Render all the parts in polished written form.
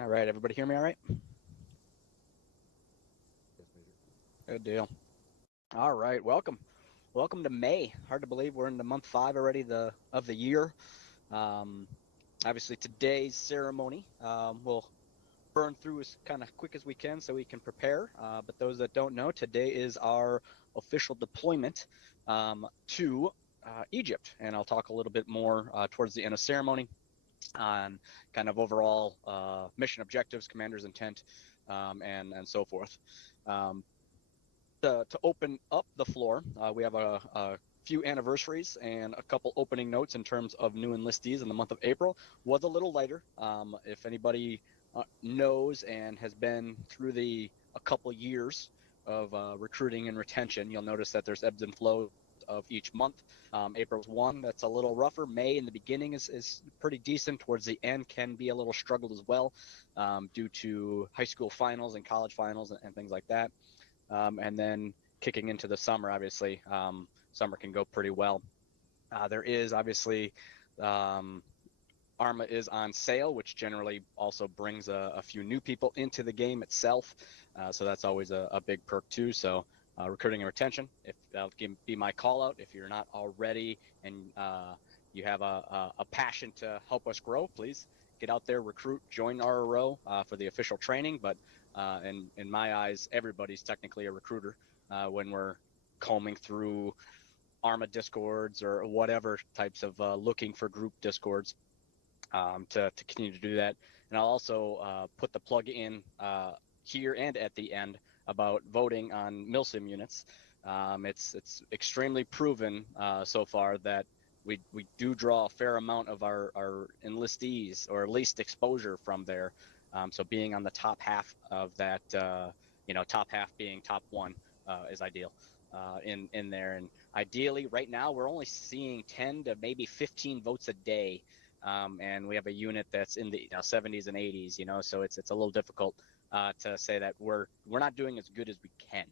All right, everybody hear me all right? Yes, Major. Good deal. All right, welcome. Welcome to May. Hard to believe we're into month 5 already of the year. Um, Obviously, today's ceremony we'll burn through as kind of quick as we can so we can prepare. But those that don't know, today is our official deployment to Egypt, and I'll talk a little bit more towards the end of ceremony on kind of overall mission objectives, commander's intent, and so forth. Um, to open up the floor, we have a few anniversaries and a couple opening notes in terms of new enlistees in the month of April. Was a little lighter. If anybody knows and has been through a couple years of recruiting and retention, you'll notice that there's ebbs and flows of each month. April's one that's a little rougher. May in the beginning is pretty decent. Towards the end can be a little struggled as well due to high school finals and college finals and things like that. And then kicking into the summer, obviously, summer can go pretty well. There is obviously Arma is on sale, which generally also brings a few new people into the game itself. So that's always a big perk too. So recruiting and retention, if that'll be my call out. If you're not already and you have a passion to help us grow, please get out there, recruit, join RRO for the official training. But in my eyes, everybody's technically a recruiter when we're combing through Arma discords or whatever types of looking for group discords to continue to do that. And I'll also put the plug in here and at the end about voting on MilSim units. It's extremely proven so far that we do draw a fair amount of our enlistees, or at least exposure from there. So being on the top half of that, top half being top one is ideal in there. And ideally, right now we're only seeing 10 to maybe 15 votes a day. And we have a unit that's in the 70s and 80s, so it's a little difficult to say that we're not doing as good as we can.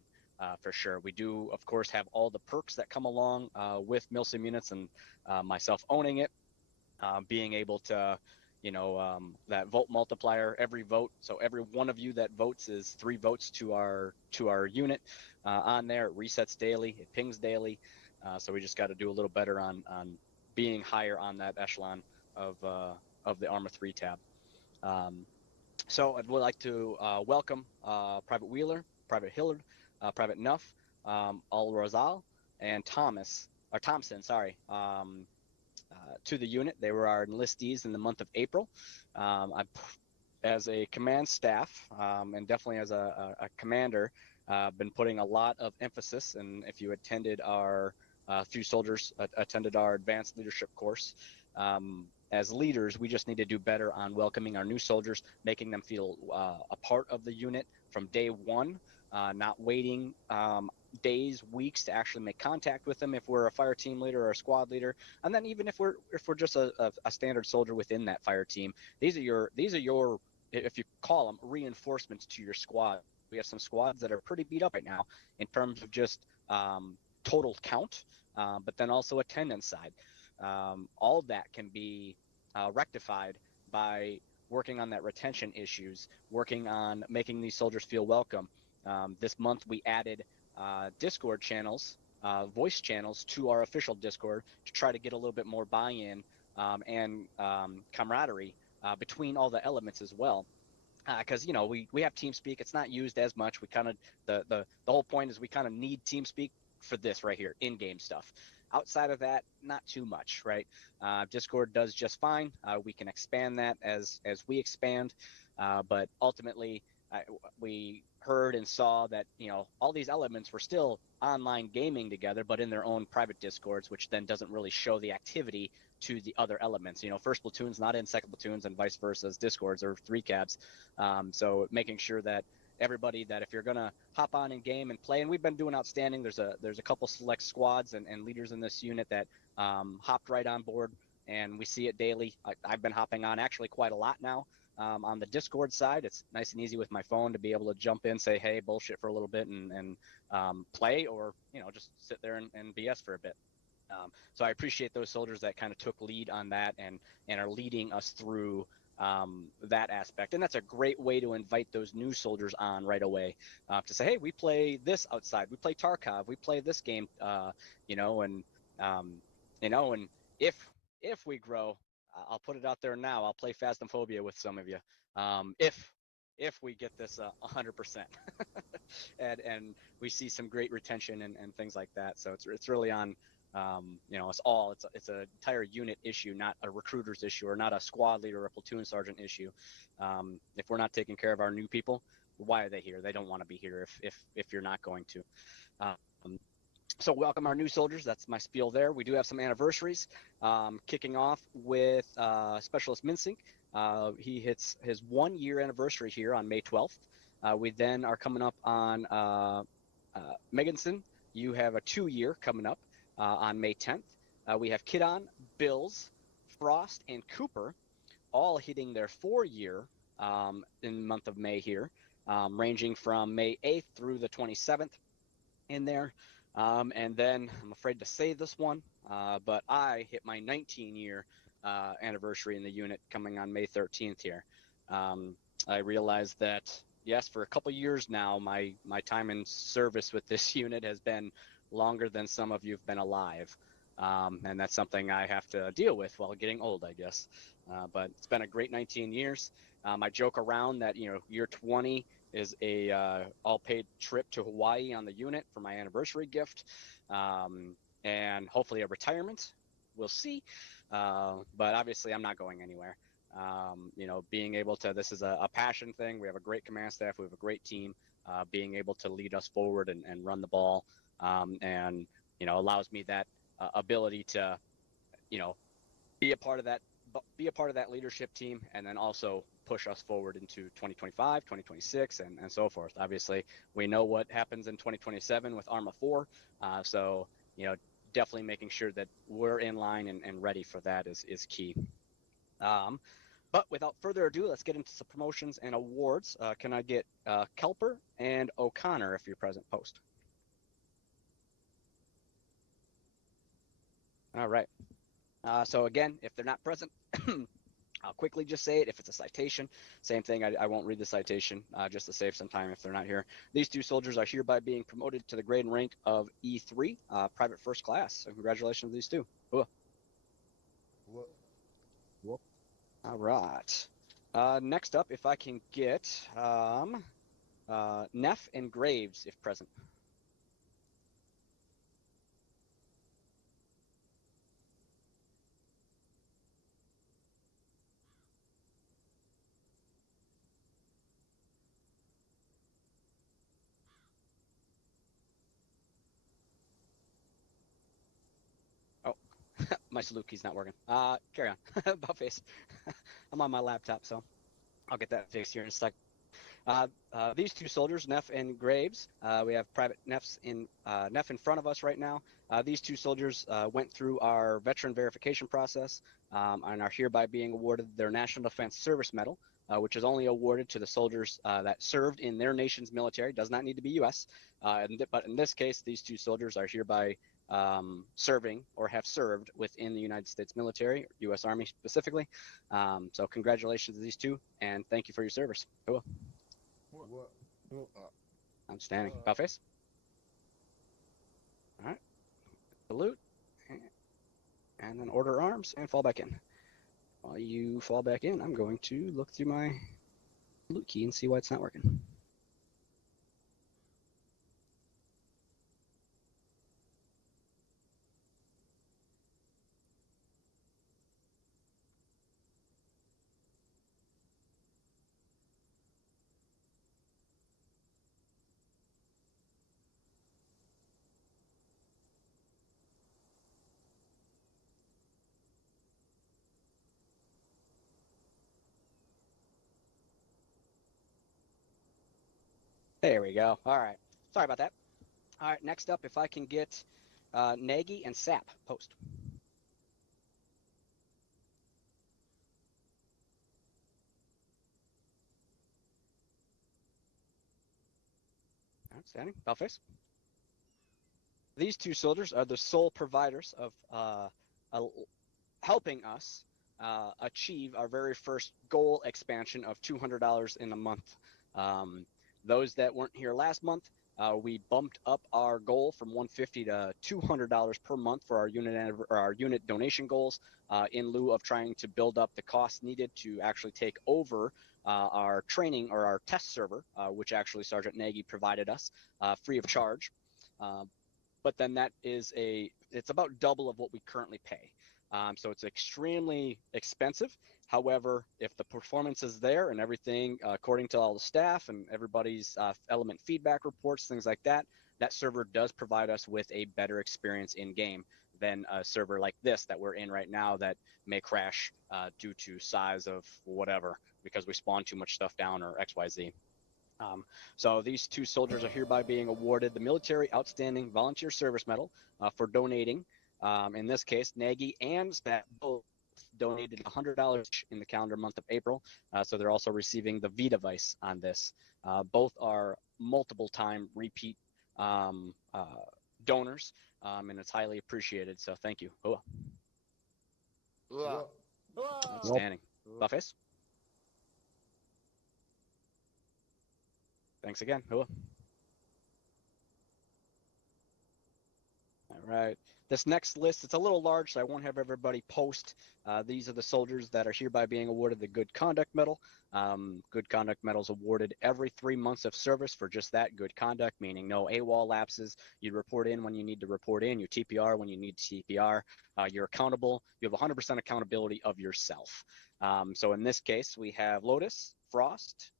For sure. We do, of course, have all the perks that come along with MilSim units, and myself owning it, being able to, that vote multiplier, every vote. So every one of you that votes is 3 votes to our unit on there. It resets daily. It pings daily. So we just got to do a little better on being higher on that echelon of the Arma 3 tab. So I'd like to welcome Private Wheeler, Private Hillard, Private Nuff, Al Rosal, and Thompson, to the unit. They were our enlistees in the month of April. As a command staff, and definitely as a commander, been putting a lot of emphasis, and if you attended our few soldiers attended our advanced leadership course, as leaders, we just need to do better on welcoming our new soldiers, making them feel a part of the unit from day one, not waiting days, weeks to actually make contact with them if we're a fire team leader or a squad leader. And then even if we're just a standard soldier within that fire team, these are your, if you call them, reinforcements to your squad. We have some squads that are pretty beat up right now in terms of just total count, but then also attendance side. All of that can be rectified by working on that retention issues, working on making these soldiers feel welcome. This month we added Discord channels, voice channels to our official Discord to try to get a little bit more buy-in and camaraderie between all the elements as well. Because we have TeamSpeak. It's not used as much. We kind of the whole point is we kind of need TeamSpeak for this right here, in-game stuff. Outside of that, not too much, right? Discord does just fine. We can expand that as we expand, but ultimately we heard and saw that all these elements were still online gaming together, but in their own private discords, which then doesn't really show the activity to the other elements. First platoon's not in second platoons, and vice versa. Discords or 3 cabs. So making sure that everybody, that if you're gonna hop on in game and play, and we've been doing outstanding. There's a couple select squads and leaders in this unit that hopped right on board, and we see it daily. I've been hopping on actually quite a lot now. On the Discord side, it's nice and easy with my phone to be able to jump in, say, hey, bullshit for a little bit and play, or, just sit there and BS for a bit. So I appreciate those soldiers that kind of took lead on that and are leading us through that aspect. And that's a great way to invite those new soldiers on right away, to say, hey, we play this outside, we play Tarkov, we play this game, you know, and you know, and if we grow, I'll put it out there now, I'll play Phasmophobia with some of you, if we get this 100%, and we see some great retention and things like that. So it's really on, you know, us all. It's an entire unit issue, not a recruiter's issue, or not a squad leader or a platoon sergeant issue. If we're not taking care of our new people, why are they here? They don't want to be here if you're not going to. Um, so welcome our new soldiers. That's my spiel there. We do have some anniversaries, kicking off with Specialist MilSim. He hits his 1 year anniversary here on May 12th. We then are coming up on Meganson. You have a 2 year coming up on May 10th. We have Kidon, Bills, Frost, and Cooper all hitting their 4 year in the month of May here, ranging from May 8th through the 27th in there. And then I'm afraid to say this one, but I hit my 19 year anniversary in the unit coming on May 13th here. I realized that, yes, for a couple years now, my time in service with this unit has been longer than some of you have been alive. And that's something I have to deal with while getting old, I guess. But it's been a great 19 years. I joke around that, you know, year 20 is a all-paid trip to Hawaii on the unit for my anniversary gift, and hopefully a retirement. We'll see. But obviously, I'm not going anywhere. You know, being able to, this is a passion thing. We have a great command staff. We have a great team. Being able to lead us forward and run the ball, and, you know, allows me that ability to, you know, be a part of that leadership team, and then also push us forward into 2025, 2026, and so forth. Obviously, we know what happens in 2027 with ARMA 4, so, you know, definitely making sure that we're in line and ready for that is key. But without further ado, let's get into some promotions and awards. Can I get Kelper and O'Connor, if you're present, post? All right. So again, if they're not present, I'll quickly just say it. If it's a citation, same thing. I won't read the citation just to save some time if they're not here. These two soldiers are hereby being promoted to the grade and rank of E3, Private First Class. So congratulations to these two. Cool. Cool. All right. Next up, if I can get Neff and Graves, if present. Oh, my salute key's not working. Carry on. About face. I'm on my laptop, so I'll get that fixed here in a sec. These two soldiers, Neff and Graves, we have Private Neff in front of us right now. These two soldiers went through our veteran verification process and are hereby being awarded their National Defense Service Medal, which is only awarded to the soldiers that served in their nation's military. Does not need to be U.S. But in this case, these two soldiers are hereby serving or have served within the United States military, U.S. Army specifically. So congratulations to these two, and thank you for your service. Cool. Outstanding. About face. All right. Salute. And then order arms and fall back in. While you fall back in, I'm going to look through my salute key and see why it's not working. There we go. All right. Sorry about that. All right. Next up, if I can get Nagy and Sap post. Outstanding. About face. These two soldiers are the sole providers of helping us achieve our very first goal expansion of $200 in a month. Those that weren't here last month, we bumped up our goal from $150 to $200 per month for our unit donation goals, in lieu of trying to build up the costs needed to actually take over our training or our test server, which actually Sergeant Nagy provided us free of charge. But then it's about double of what we currently pay. So it's extremely expensive. However, if the performance is there and everything according to all the staff and everybody's element feedback reports, things like that, that server does provide us with a better experience in game than a server like this that we're in right now that may crash due to size of whatever because we spawn too much stuff down or XYZ. So these two soldiers are hereby being awarded the Military Outstanding Volunteer Service Medal for donating. In this case, Nagy and staff both donated $100 in the calendar month of April. So they're also receiving the V device on this. Both are multiple time repeat donors, and it's highly appreciated. So thank you. Outstanding. Buffets? Thanks again. All right. This next list, it's a little large, so I won't have everybody post. These are the soldiers that are hereby being awarded the Good Conduct Medal. Good Conduct Medal is awarded every 3 months of service for just that, good conduct, meaning no AWOL lapses. You report in when you need to report in. You TPR when you need to TPR. You're accountable. You have 100% accountability of yourself. So in this case, we have Lotus, Frost,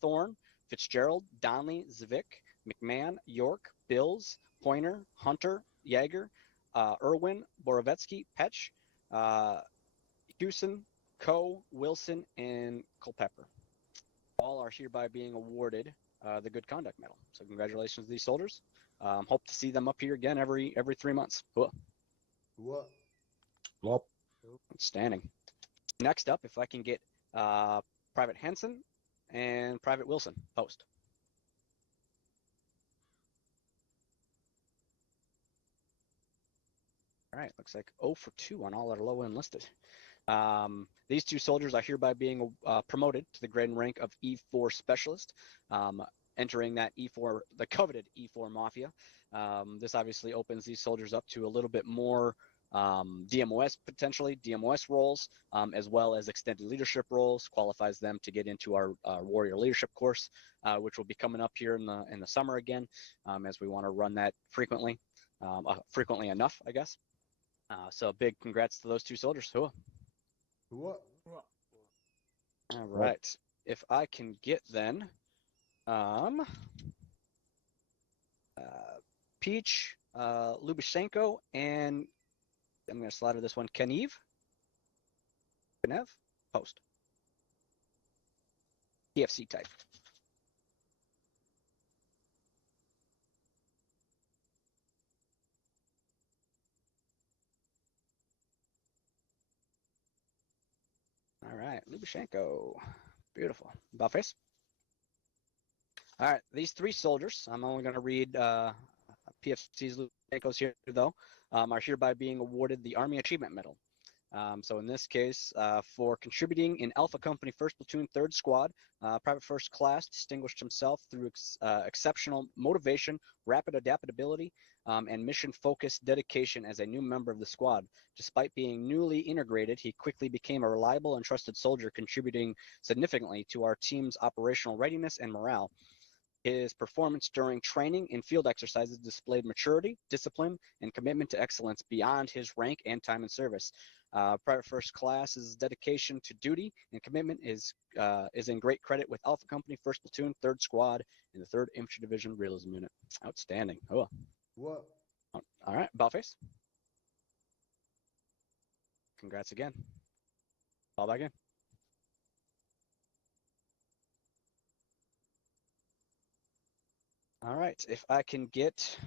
Thorn, Fitzgerald, Donley, Zvick, McMahon, York, Bills, Pointer, Hunter, Jaeger, Irwin, Borovetsky, Petch, Hewson, Coe, Wilson, and Culpepper. All are hereby being awarded the Good Conduct Medal. So congratulations to these soldiers. Hope to see them up here again every 3 months. Cool. Outstanding. Next up, if I can get Private Henson and Private Wilson post. All right, looks like 0 for 2 on all that are low enlisted. These two soldiers are hereby being promoted to the grade and rank of E4 Specialist, entering that E4, the coveted E4 Mafia. This obviously opens these soldiers up to a little bit more DMOS, potentially DMOS roles, as well as extended leadership roles, qualifies them to get into our warrior leadership course, which will be coming up here in the summer again, as we want to run that frequently enough, I guess. So big congrats to those two soldiers. All right. If I can get then Peach, Lubashenko, and I'm going to slaughter this one, Kenev, post. PFC type. All right, Lubashenko. Beautiful. Buffface. All right, these three soldiers, I'm only going to read PFC's Lubashenko's here, though, are hereby being awarded the Army Achievement Medal. So in this case, for contributing in Alpha Company 1st Platoon 3rd Squad, Private First Class distinguished himself through exceptional motivation, rapid adaptability, and mission-focused dedication as a new member of the squad. Despite being newly integrated, he quickly became a reliable and trusted soldier, contributing significantly to our team's operational readiness and morale. His performance during training and field exercises displayed maturity, discipline, and commitment to excellence beyond his rank and time in service. Private First Class's dedication to duty and commitment is in great credit with Alpha Company, 1st Platoon, 3rd Squad, in the 3rd Infantry Division Realism Unit. Outstanding. Oh. All right, Ballface. Congrats again. Fall back in. All right, if I can get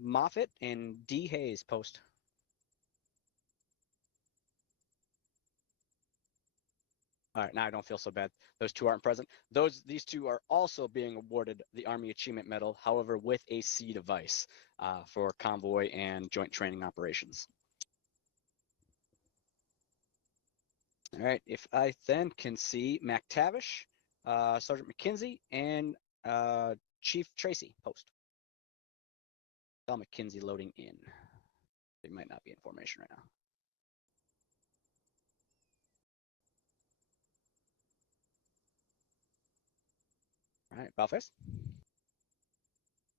Moffitt and D. Hayes post. All right, now I don't feel so bad. Those two aren't present. These two are also being awarded the Army Achievement Medal, however, with a C device for convoy and joint training operations. All right, if I then can see MacTavish, Sergeant McKinsey, and Chief Tracy post. Tell McKinsey loading in. They might not be in formation right now. All right, Balface.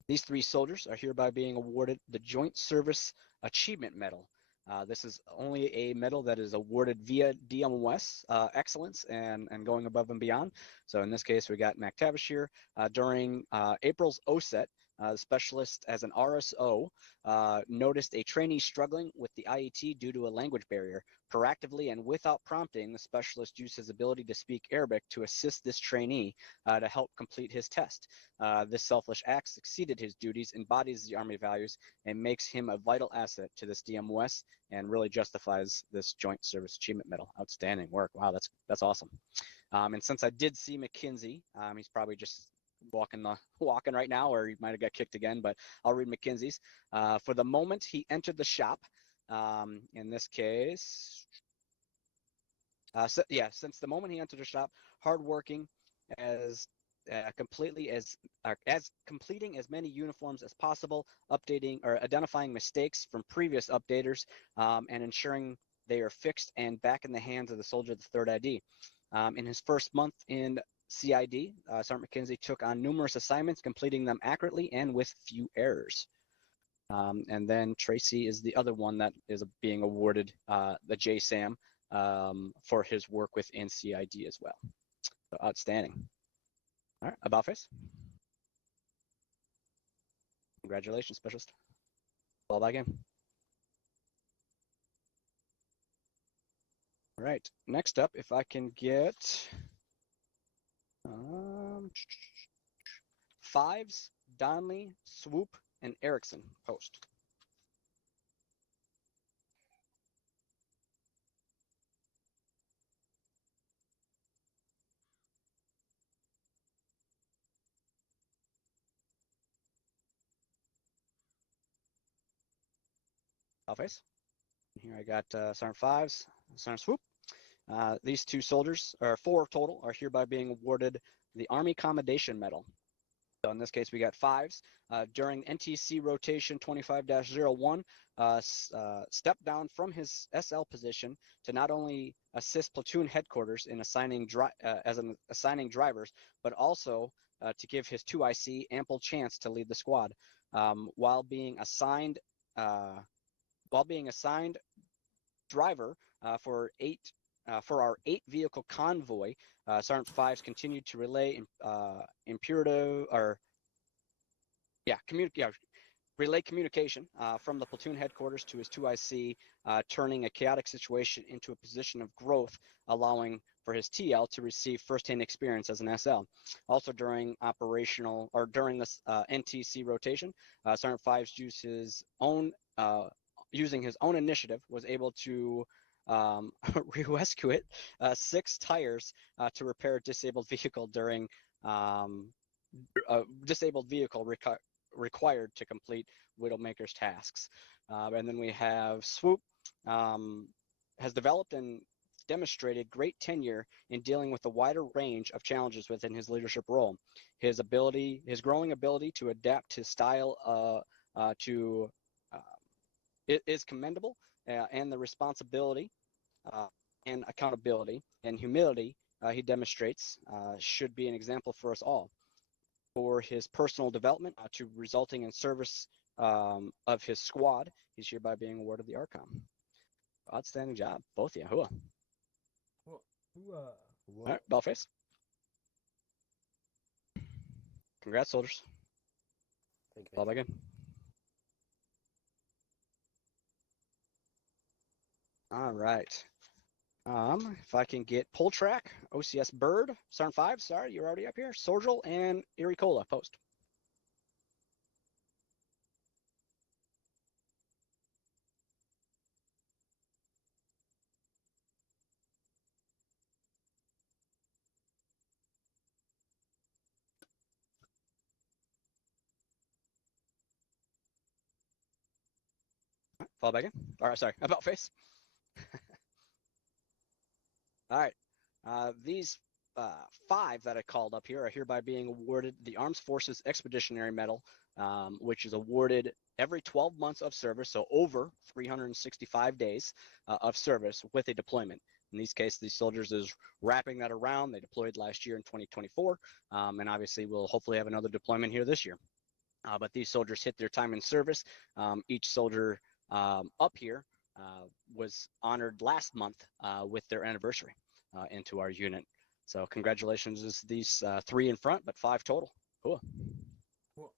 These 3 soldiers are hereby being awarded the Joint Service Achievement Medal. This is only a medal that is awarded via DMOS excellence and going above and beyond. So in this case, we got MacTavish here. During April's OSET, the specialist as an RSO noticed a trainee struggling with the IET due to a language barrier. Proactively and without prompting, the specialist used his ability to speak Arabic to assist this trainee to help complete his test. This selfless act succeeded his duties, embodies the Army values, and makes him a vital asset to this DMOS and really justifies this Joint Service Achievement Medal. Outstanding work. Wow, that's awesome. And since I did see McKinsey, he's probably just walking right now, or he might have got kicked again, but I'll read McKinsey's. For the moment he entered the shop, in this case, since the moment he entered the shop, hardworking as completing as many uniforms as possible, updating or identifying mistakes from previous updaters, and ensuring they are fixed and back in the hands of the soldier of the 3rd ID. In his first month in CID, Sergeant McKinsey took on numerous assignments, completing them accurately and with few errors. And then Tracy is the other one that is being awarded the JSAM for his work within CID as well. So outstanding. All right, about face. Congratulations, specialist. All that game. All right, next up, if I can get Fives, Donley, Swoop, and Erickson post. About face. Here I got Sergeant Fives, Sergeant Swoop. These 2 soldiers, or 4 total, are hereby being awarded the Army Commendation Medal. So in this case, we got Fives. During NTC rotation 25-01, stepped down from his SL position to not only assist platoon headquarters in assigning drivers, but also to give his 2IC ample chance to lead the squad. While being assigned driver for our 8 vehicle convoy, Sergeant Fives continued to relay relay communication from the platoon headquarters to his 2IC, turning a chaotic situation into a position of growth, allowing for his TL to receive firsthand experience as an SL. Also during this NTC rotation, Sergeant Fives using his own initiative, was able to rescue 6 tires to repair a disabled vehicle during disabled vehicle required to complete Widowmaker's tasks. And then we have Swoop, has developed and demonstrated great tenure in dealing with a wider range of challenges within his leadership role. His growing ability to adapt his style is commendable, and the responsibility and accountability and humility he demonstrates should be an example for us all. For his personal development to resulting in service of his squad, he's hereby being awarded the ARCOM. Outstanding job, both of you. Hua. All right, Bellface. Congrats, soldiers. Thank you. All back in. All right. If I can get Pull Track, OCS Bird, Sergeant 5, sorry, you're already up here. Sorgel and Iricola, post. Fall back in. All right, sorry, about face. All right. These 5 that I called up here are hereby being awarded the Armed Forces Expeditionary Medal, which is awarded every 12 months of service, so over 365 days of service with a deployment. In these cases, these soldiers is wrapping that around. They deployed last year in 2024, and obviously we'll hopefully have another deployment here this year. But these soldiers hit their time in service. Each soldier up here was honored last month with their anniversary into our unit. So congratulations is these 3 in front, but 5 total. Cool. Cool.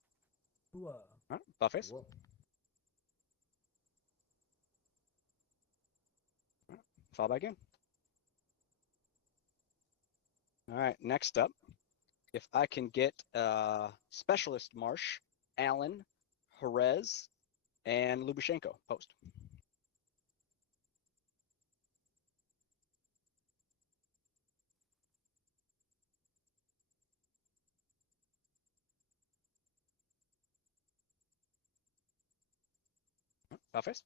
Cool. All right, Buffets. Cool. Fall back in. All right, next up, if I can get Specialist Marsh, Allen, Jerez, and Lubashenko post. Buffets.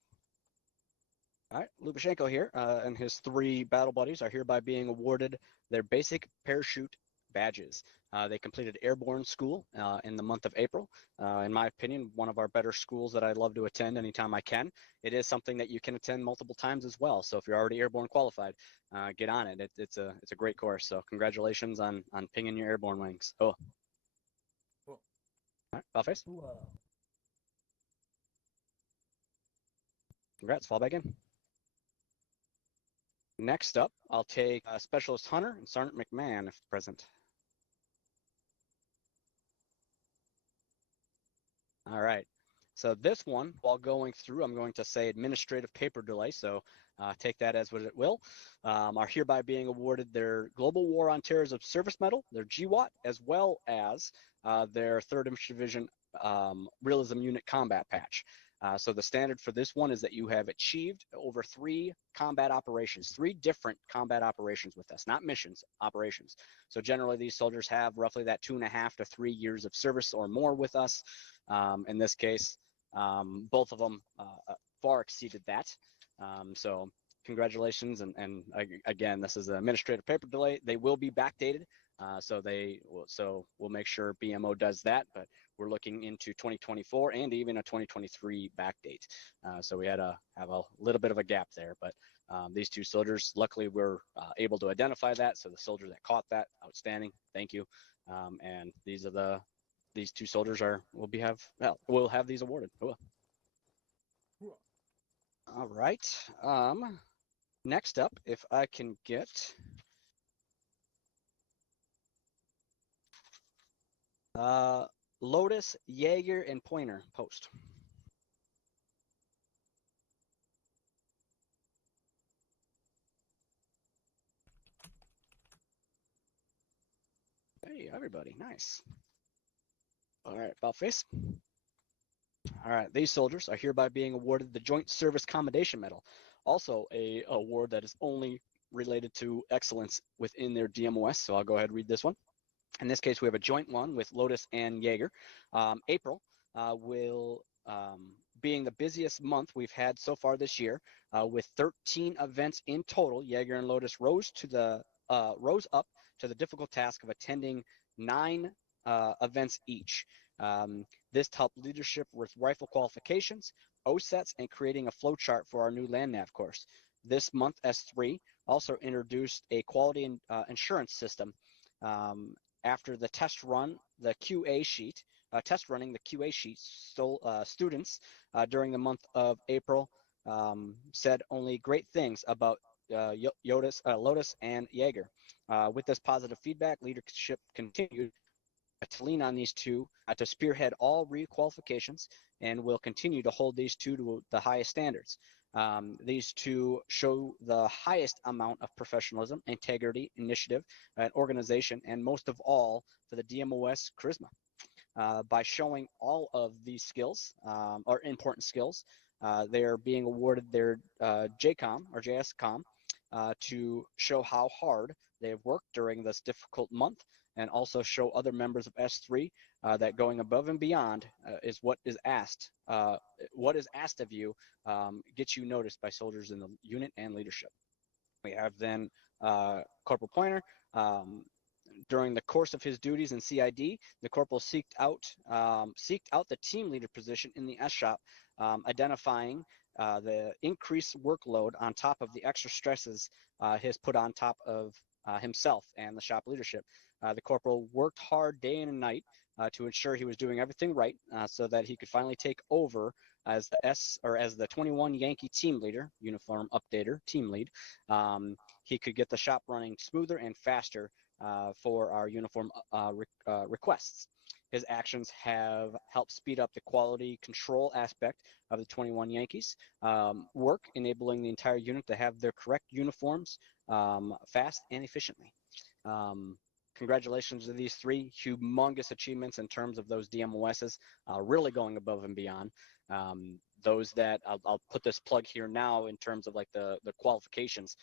All right, Lubashenko here and his 3 battle buddies are hereby being awarded their basic parachute badges. They completed airborne school in the month of April. In my opinion, one of our better schools that I love to attend anytime I can. It is something that you can attend multiple times as well. So if you're already airborne qualified, get on it. It's a great course. So congratulations on pinging your airborne wings. Cool. Cool. All right, Ballface. Cool. Congrats. Fall back in. Next up, I'll take Specialist Hunter and Sergeant McMahon if present. All right. So this one, while going through, I'm going to say administrative paper delay. So take that as what it will. Are hereby being awarded their Global War on Terrorism Service Medal, their GWAT, as well as their 3rd Infantry Division Realism Unit Combat Patch. So the standard for this one is that you have achieved over 3 combat operations, 3 different combat operations with us, not missions, operations. So generally these soldiers have roughly that 2.5 to 3 years of service or more with us. In this case, both of them far exceeded that. So congratulations, and again, this is an administrative paper delay. They will be backdated, so we'll make sure BMO does that, but we're looking into 2024 and even a 2023 backdate. So we had to have a little bit of a gap there, but these 2 soldiers, luckily we're able to identify that. So the soldier that caught that, outstanding, thank you. And these 2 soldiers will have these awarded. Cool. All right. Next up, if I can get Lotus, Jaeger, and Pointer post. Hey, everybody, nice. All right, about face. All right, these soldiers are hereby being awarded the Joint Service Commendation Medal, also a award that is only related to excellence within their DMOS. So I'll go ahead and read this one. In this case, we have a joint one with Lotus and Jaeger. April will being the busiest month we've had so far this year, with 13 events in total. Jaeger and Lotus rose up to the difficult task of attending 9 events each. This helped leadership with rifle qualifications, OSETs, and creating a flowchart for our new land nav course. This month, S3 also introduced a quality insurance system. After the test run, the QA sheet, test running the QA sheet, students during the month of April said only great things about Lotus and Jaeger. With this positive feedback, leadership continued to lean on these 2 to spearhead all requalifications, and will continue to hold these 2 to the highest standards. These 2 show the highest amount of professionalism, integrity, initiative, and organization, and most of all, for the DMOS charisma. By showing all of these skills, or important skills, they are being awarded their JCOM or JSCOM to show how hard they have worked during this difficult month, and also show other members of S3 that going above and beyond is what is asked. What is asked of you gets you noticed by soldiers in the unit and leadership. We have then Corporal Pointer. During the course of his duties in CID, the corporal seeked out the team leader position in the S shop, identifying the increased workload on top of the extra stresses has put on top of himself and the shop leadership. The corporal worked hard day in and night to ensure he was doing everything right, so that he could finally take over as the 21 Yankee team leader, uniform updater, team lead. He could get the shop running smoother and faster for our uniform requests. His actions have helped speed up the quality control aspect of the 21 Yankees work, enabling the entire unit to have their correct uniforms fast and efficiently. Congratulations to these three humongous achievements in terms of those DMOSs, really going above and beyond. Those that I'll put this plug here now in terms of like the qualifications.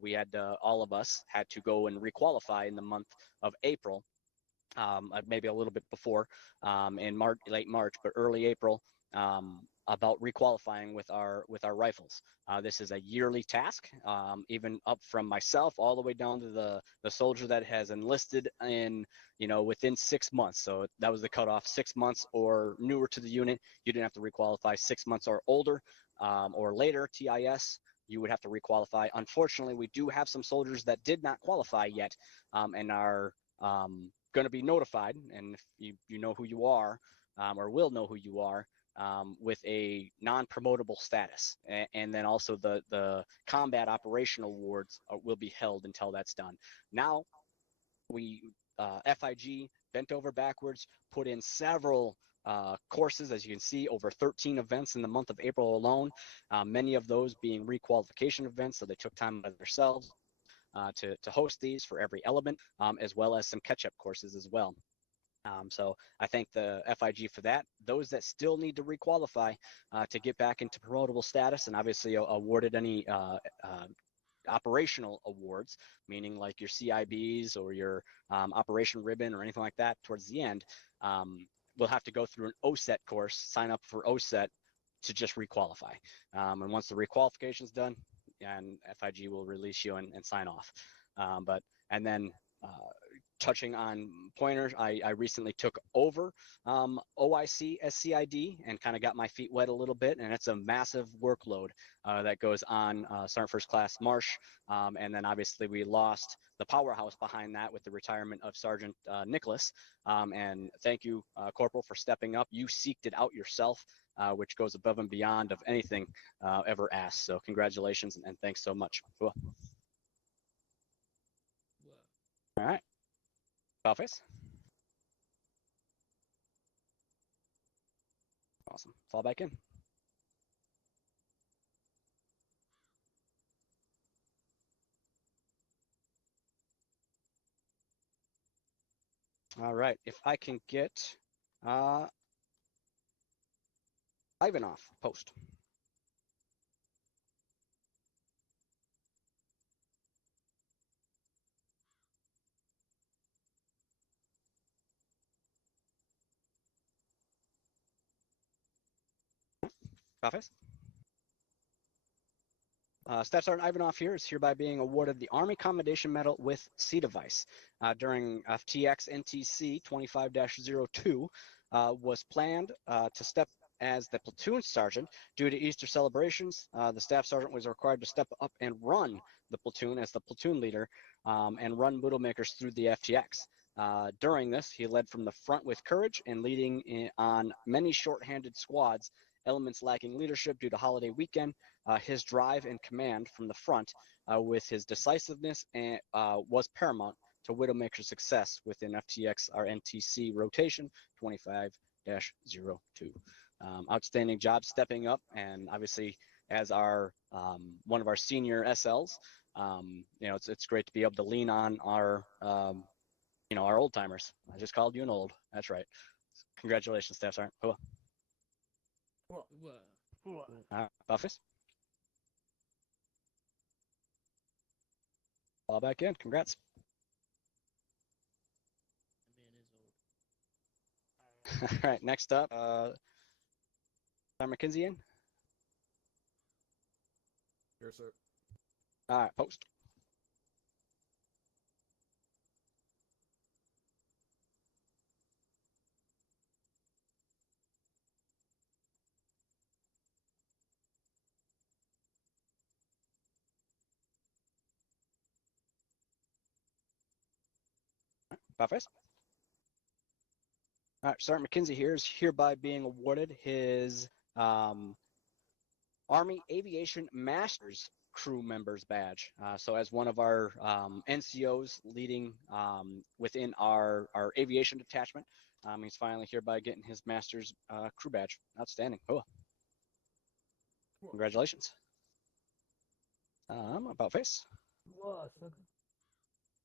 We had all of us had to go and requalify in the month of April, maybe a little bit before in late March, but early April, about requalifying with our rifles. This is a yearly task, even up from myself all the way down to the soldier that has enlisted in, within 6 months. So that was the cutoff: 6 months or newer to the unit. You didn't have to requalify. 6 months or older or later, TIS, you would have to requalify. Unfortunately, we do have some soldiers that did not qualify yet and are going to be notified, and if you know who you are, or will know who you are, with a non-promotable status. And then also the combat operational awards will be held until that's done. Now, FIG bent over backwards, put in several courses, as you can see, over 13 events in the month of April alone, many of those being requalification events, so they took time by themselves to host these for every element, as well as some catch-up courses as well. So I thank the FIG for that. Those that still need to requalify to get back into promotable status, and obviously awarded any operational awards, meaning like your CIBs or your operation ribbon or anything like that towards the end, we'll have to go through an OSET course, sign up for OSET to just requalify. And once the requalification is done, and FIG will release you and sign off. And then touching on pointers, I recently took over OIC SCID and kind of got my feet wet a little bit, and it's a massive workload that goes on Sergeant First Class Marsh, and then obviously we lost the powerhouse behind that with the retirement of Sergeant Nicholas, and thank you, Corporal, for stepping up. You seeked it out yourself, which goes above and beyond of anything ever asked, so congratulations and thanks so much. Cool. All right. Face. Awesome. Fall back in. All right. If I can get Ivanov post. Office. Staff Sergeant Ivanov here is hereby being awarded the Army Commendation Medal with C device. During FTX NTC 25-02 was planned to step as the platoon sergeant. Due to Easter celebrations, the staff sergeant was required to step up and run the platoon as the platoon leader and run Widowmakers through the FTX. During this, he led from the front with courage and leading on many short-handed squads, elements lacking leadership due to holiday weekend. His drive and command from the front with his decisiveness was paramount to Widowmaker's success within FTX or NTC rotation 25-02. Outstanding job stepping up, and obviously as our one of our senior SLs, it's great to be able to lean on our our old timers. I just called you an old. That's right. Congratulations, Staff Sergeant. Cool. Office. Fall back in. Congrats. All right. Next up, McKinsey in. Here, sir. All right. Post. About face. All right, Sergeant McKenzie here is hereby being awarded his Army Aviation Masters Crew Members Badge. So as one of our NCOs leading within our aviation detachment, he's finally hereby getting his Masters Crew Badge. Outstanding. Oh. Congratulations. About face.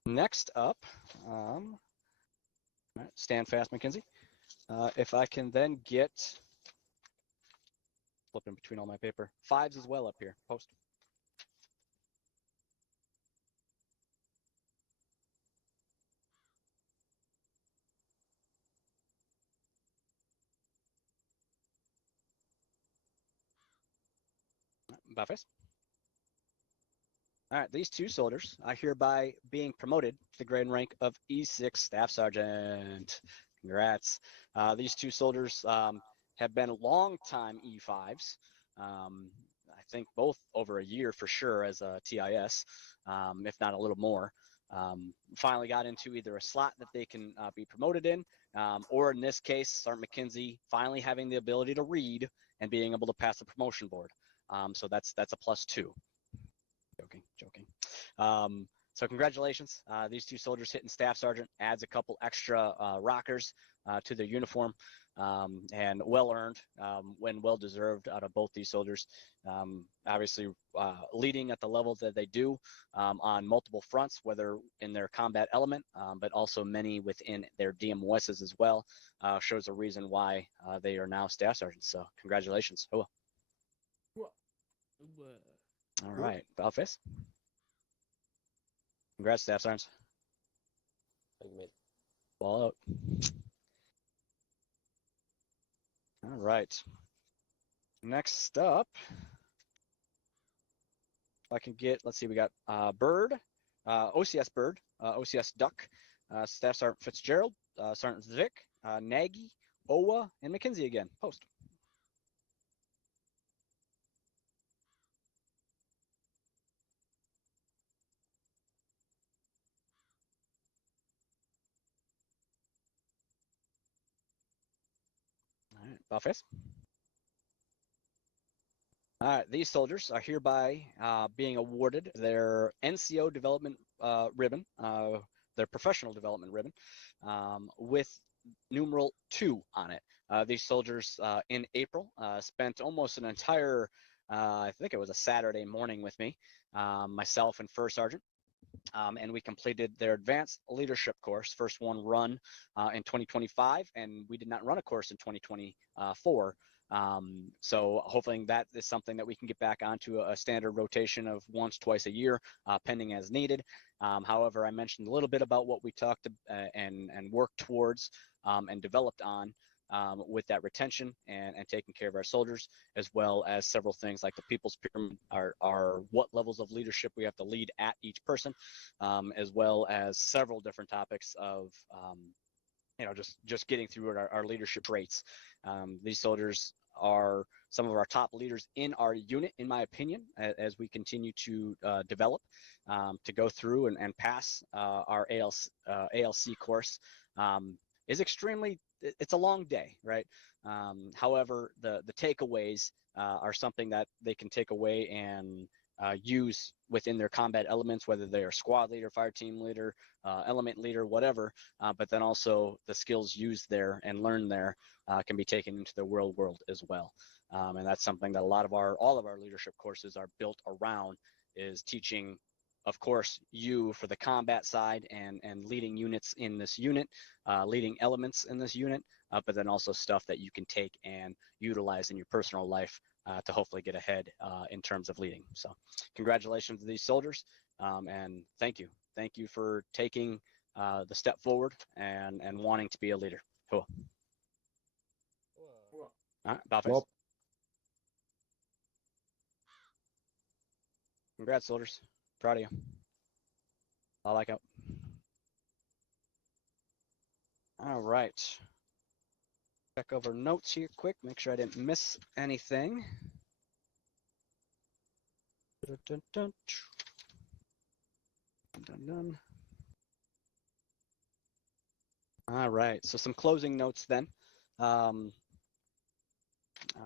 Next up, right, stand fast, McKenzie. If I can then get, flipping between all my paper, 5s as well up here, post. About face. All right, these two soldiers are hereby being promoted to the grade and rank of E6 Staff Sergeant. Congrats. These two soldiers have been long-time E5s. I think both over a year for sure as a TIS, if not a little more. Finally got into either a slot that they can be promoted in, or in this case, Sergeant McKenzie finally having the ability to read and being able to pass the promotion board. So that's a +2. Joking. So congratulations. These two soldiers hitting Staff Sergeant adds a couple extra rockers to their uniform, and well earned, when well deserved out of both these soldiers. Obviously, leading at the level that they do on multiple fronts, whether in their combat element, but also many within their DMOSs as well, shows a reason why they are now Staff Sergeants. So congratulations. Oh. All right, Balface. Congrats, Staff Sergeants. Thank you, mate. Ball out. All right. Next up, if I can get, let's see, we got Bird, OCS Bird, OCS Duck, Staff Sergeant Fitzgerald, Sergeant Vic, Nagy, Owa, and McKenzie again. Post. All right, Balface. All right, these soldiers are hereby being awarded their NCO development ribbon, their professional development ribbon, with numeral 2 on it. These soldiers in April spent almost an entire, I think it was a Saturday morning with me, myself and First Sergeant, and we completed their advanced leadership course, first one run in 2025, and we did not run a course in 2024. So hopefully that is something that we can get back onto a standard rotation of once, twice a year, pending as needed. However, I mentioned a little bit about what we talked and worked towards and developed on with that retention and taking care of our soldiers, as well as several things like the people's pyramid, are what levels of leadership we have to lead at each person, as well as several different topics of just getting through our leadership traits. These soldiers are some of our top leaders in our unit, in my opinion, as we continue to develop, to go through and pass our ALC course is extremely, it's a long day, right? However, the takeaways are something that they can take away and use within their combat elements, whether they are squad leader, fire team leader, element leader, whatever, but then also the skills used there and learned there can be taken into the real world as well. And that's something that all of our leadership courses are built around, is teaching, of course, you for the combat side and leading units in this unit, leading elements in this unit, but then also stuff that you can take and utilize in your personal life to hopefully get ahead in terms of leading. So congratulations to these soldiers, and thank you. Thank you for taking the step forward and wanting to be a leader. Cool. All right, Balface. Congrats, soldiers. Proud of you. I like it. All right. Check over notes here quick, make sure I didn't miss anything. Dun, dun, dun. Dun, dun. All right, so some closing notes then. All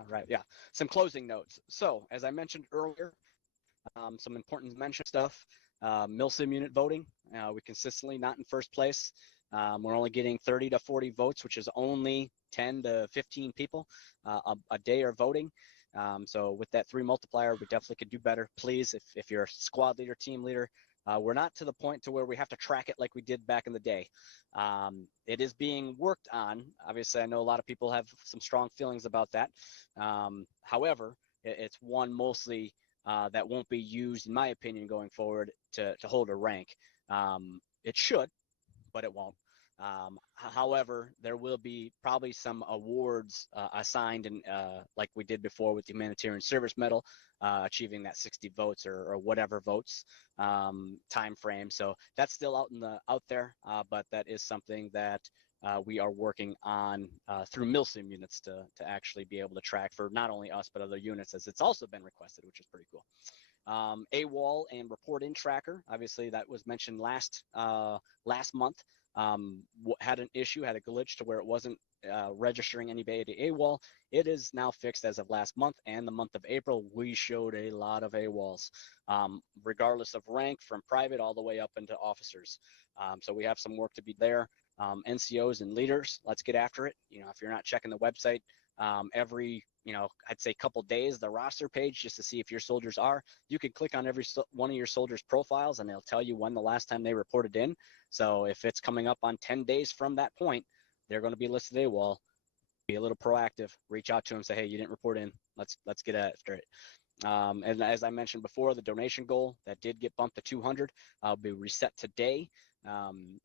right, yeah, some closing notes. So as I mentioned earlier, some important mention stuff. MilSim unit voting, we consistently not in first place. We're only getting 30 to 40 votes, which is only 10 to 15 people a day are voting. So with that 3 multiplier, we definitely could do better. Please, if you're a squad leader, team leader, we're not to the point to where we have to track it like we did back in the day. It is being worked on. Obviously, I know a lot of people have some strong feelings about that. However, it's one mostly that won't be used, in my opinion, going forward to hold a rank. It should, but it won't. However, there will be probably some awards assigned, and like we did before with the Humanitarian Service Medal, achieving that 60 votes or whatever votes time frame. So that's still out there, but that is something that we are working on through MilSim units to actually be able to track for not only us but other units, as it's also been requested, which is pretty cool. AWOL and report in tracker. Obviously, that was mentioned last month. Had an issue, had a glitch to where it wasn't registering anybody to AWOL. It is now fixed as of last month, and the month of April, we showed a lot of AWOLs, regardless of rank, from private all the way up into officers. So we have some work to be there. NCOs and leaders, let's get after it. If you're not checking the website every, I'd say couple days, the roster page, just to see if your soldiers are, you can click on every one of your soldiers' profiles and they'll tell you when the last time they reported in. So if it's coming up on 10 days from that point, they're going to be listed AWOL. Be a little proactive, reach out to them, say, hey, you didn't report in. Let's get after it. And as I mentioned before, the donation goal that did get bumped to 200 will be reset today.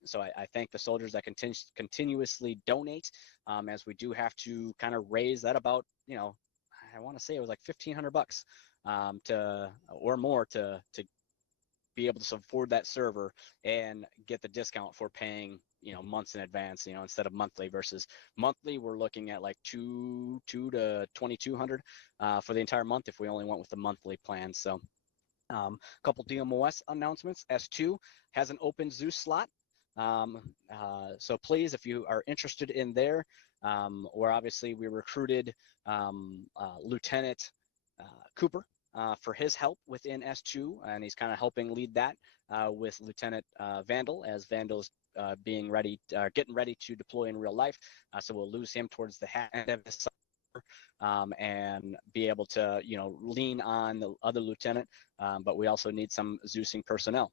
So I thank the soldiers that continuously donate, as we do have to kind of raise that about, I want to say it was like $1,500 or more to be able to afford that server and get the discount for paying months in advance, instead of monthly. Versus monthly, we're looking at like two to 2,200 for the entire month if we only went with the monthly plan. So a couple DMOS announcements. S2 has an open Zeus slot. So please, if you are interested in there, or obviously we recruited Lieutenant Cooper for his help within S2, and he's kind of helping lead that with Lieutenant Vandal, as Vandal's getting ready to deploy in real life. So we'll lose him towards the end of this summer, and be able to lean on the other lieutenant, but we also need some Zeusing personnel.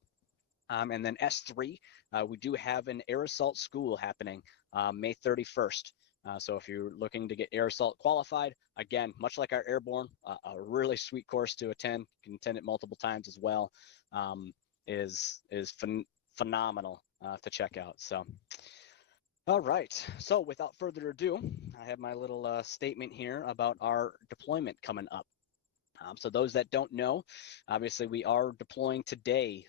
And then S3, we do have an air assault school happening May 31st. So if you're looking to get air assault qualified, again, much like our airborne, a really sweet course to attend. You can attend it multiple times as well. Is phenomenal to check out. So, all right. So without further ado, I have my little statement here about our deployment coming up. So those that don't know, obviously we are deploying today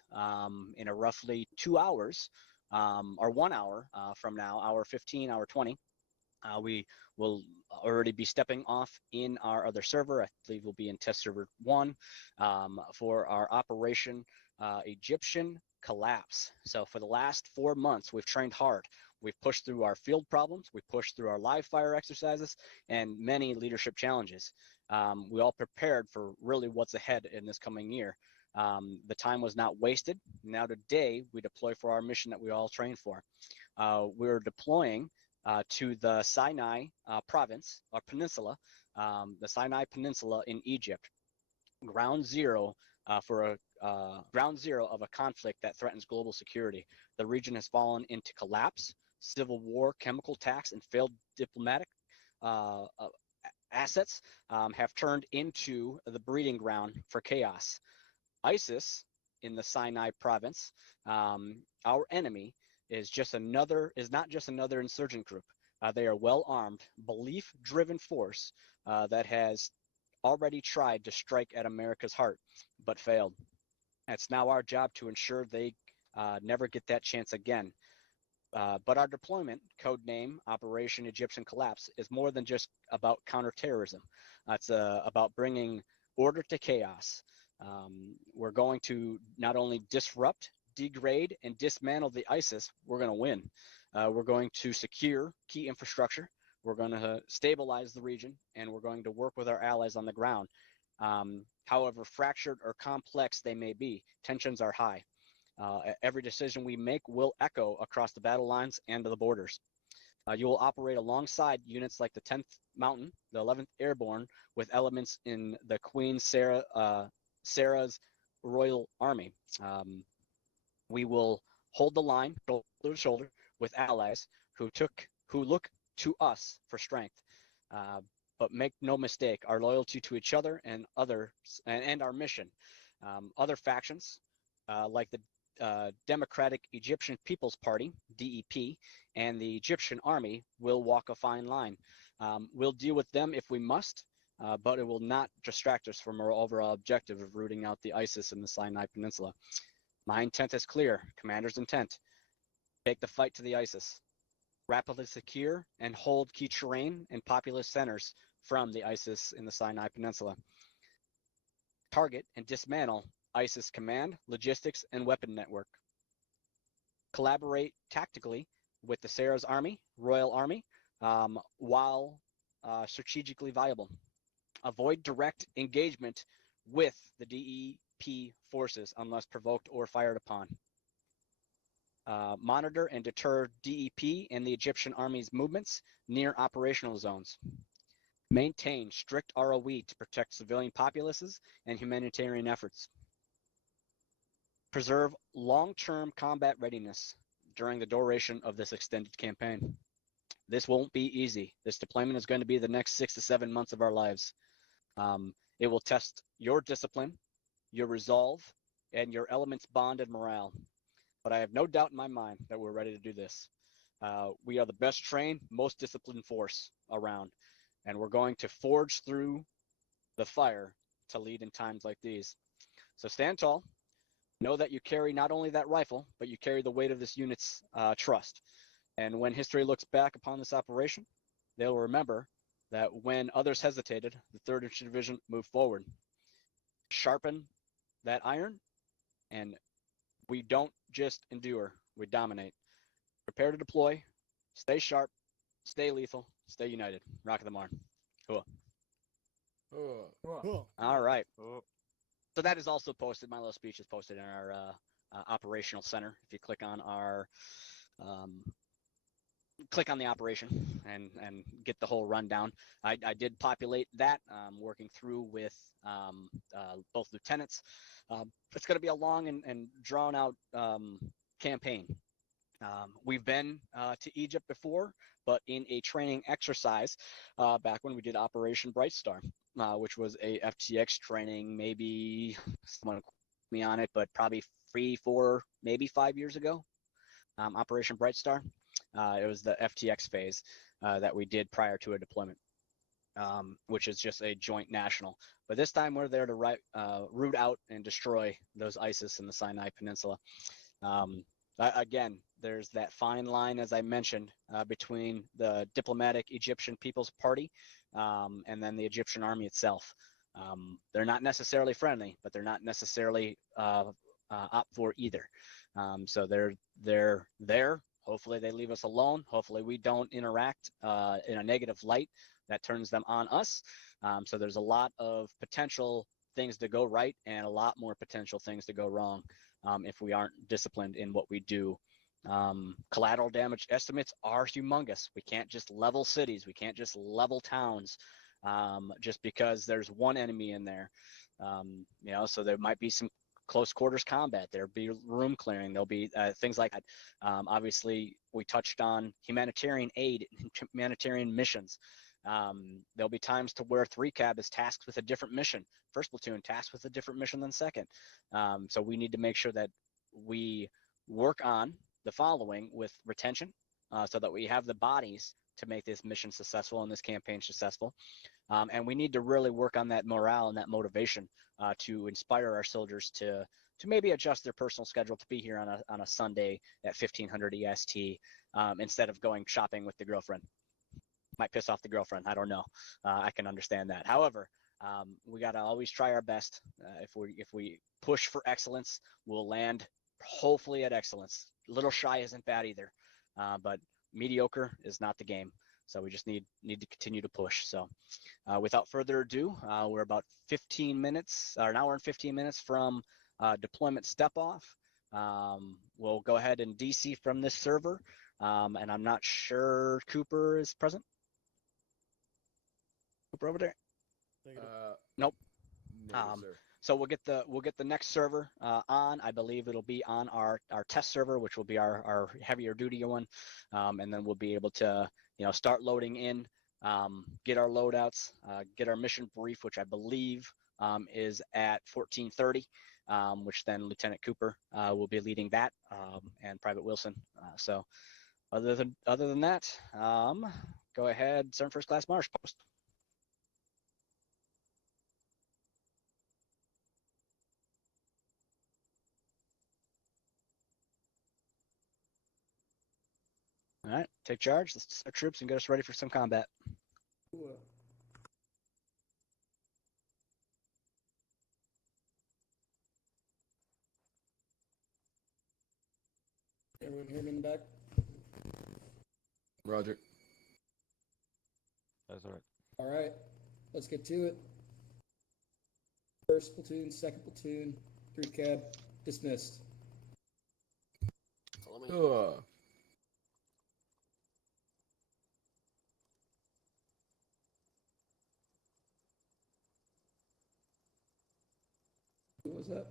in a roughly 2 hours, or 1 hour from now, hour 15, hour 20. We will already be stepping off in our other server. I believe we'll be in test server 1 for our Operation Egyptian Collapse. So for the last 4 months, we've trained hard. We've pushed through our field problems. We've pushed through our live fire exercises and many leadership challenges. We all prepared for really what's ahead in this coming year. The time was not wasted. Now today, we deploy for our mission that we all trained for. We're deploying to the Sinai province or peninsula, the Sinai Peninsula in Egypt, ground zero for ground zero of a conflict that threatens global security. The region has fallen into collapse, civil war, chemical tax, and failed diplomatic assets have turned into the breeding ground for chaos. ISIS in the Sinai province, our enemy, is not just another insurgent group. They are well armed, belief-driven force that has already tried to strike at America's heart, but failed. It's now our job to ensure they never get that chance again. But our deployment, codename Operation Egyptian Collapse, is more than just about counterterrorism. It's about bringing order to chaos. We're going to not only disrupt, degrade, and dismantle the ISIS, we're going to win. We're going to secure key infrastructure. We're going to stabilize the region, and we're going to work with our allies on the ground. However fractured or complex they may be, tensions are high. Every decision we make will echo across the battle lines and the borders. You will operate alongside units like the 10th Mountain, the 11th Airborne, with elements in the Queen Sarah's Royal Army. We will hold the line shoulder to shoulder with allies who look to us for strength. But make no mistake, our loyalty to each other and others and our mission. Other factions, like the Democratic Egyptian People's Party, DEP, and the Egyptian Army will walk a fine line. We'll deal with them if we must, but it will not distract us from our overall objective of rooting out the ISIS in the Sinai Peninsula. My intent is clear, Commander's intent. Take the fight to the ISIS. Rapidly secure and hold key terrain and populous centers from the ISIS in the Sinai Peninsula. Target and dismantle ISIS command, logistics, and weapon network. Collaborate tactically with the Sarah's Army, Royal Army, while strategically viable. Avoid direct engagement with the DEP forces unless provoked or fired upon. Monitor and deter DEP and the Egyptian Army's movements near operational zones. Maintain strict ROE to protect civilian populaces and humanitarian efforts. Preserve long-term combat readiness during the duration of this extended campaign. This won't be easy. This deployment is going to be the next 6 to 7 months of our lives. It will test your discipline, your resolve, and your element's bond and morale. But I have no doubt in my mind that we're ready to do this. We are the best trained, most disciplined force around, and we're going to forge through the fire to lead in times like these. So stand tall. Know that you carry not only that rifle, but you carry the weight of this unit's trust. And when history looks back upon this operation, they'll remember that when others hesitated, the 3rd Infantry Division moved forward. Sharpen that iron, and we don't just endure, we dominate. Prepare to deploy, stay sharp, stay lethal, stay united. Rock of the Marn. Cool. All right. So that is also posted. My little speech is posted in our operational center. If you click on our click on the operation and get the whole rundown. I did populate that, working through with both lieutenants. It's going to be a long and drawn out campaign. We've been to Egypt before, but in a training exercise back when we did Operation Bright Star, which was a FTX training, maybe someone quote me on it, but probably 3, 4, maybe 5 years ago. Operation Bright Star. It was the FTX phase that we did prior to a deployment, which is just a joint national. But this time we're there to root out and destroy those ISIS in the Sinai Peninsula. Again, there's that fine line, as I mentioned, between the diplomatic Egyptian People's Party and then the Egyptian Army itself. They're not necessarily friendly, but they're not necessarily up for either. So they're there. Hopefully they leave us alone. Hopefully we don't interact in a negative light that turns them on us. So there's a lot of potential things to go right and a lot more potential things to go wrong if we aren't disciplined in what we do. Collateral damage estimates are humongous. We can't just level cities. We can't just level towns just because there's one enemy in there. So there might be some close quarters combat. There'll be room clearing. There'll be things like that. Obviously, we touched on humanitarian aid, humanitarian missions. There'll be times to where 3CAB is tasked with a different mission. First platoon tasked with a different mission than second. So we need to make sure that we work on the following with retention so that we have the bodies to make this mission successful and this campaign successful. And we need to really work on that morale and that motivation to inspire our soldiers to maybe adjust their personal schedule to be here on a Sunday at 1500 EST instead of going shopping with the girlfriend. Might piss off the girlfriend. I don't know. I can understand that. However, we got to always try our best. If we push for excellence, we'll land hopefully at excellence. A little shy isn't bad either. but mediocre is not the game. So we just need to continue to push. So without further ado, we're about 15 minutes, or an hour and 15 minutes from deployment step off. We'll go ahead and DC from this server, and I'm not sure Cooper is present. Cooper over there? Nope. No, sir. So we'll get the next server on. I believe it'll be on our test server, which will be our heavier duty one, and then we'll be able to start loading in, get our loadouts, get our mission brief, which I believe is at 14:30, which then Lieutenant Cooper will be leading that, and Private Wilson. So other than that, go ahead, Sergeant First Class Marsh, post. All right, take charge. Let's dismiss our troops and get us ready for some combat. Everyone hear me in the back? Roger. That's all right. All right, let's get to it. First platoon, second platoon, 3 cab, dismissed. Follow me. Who was that?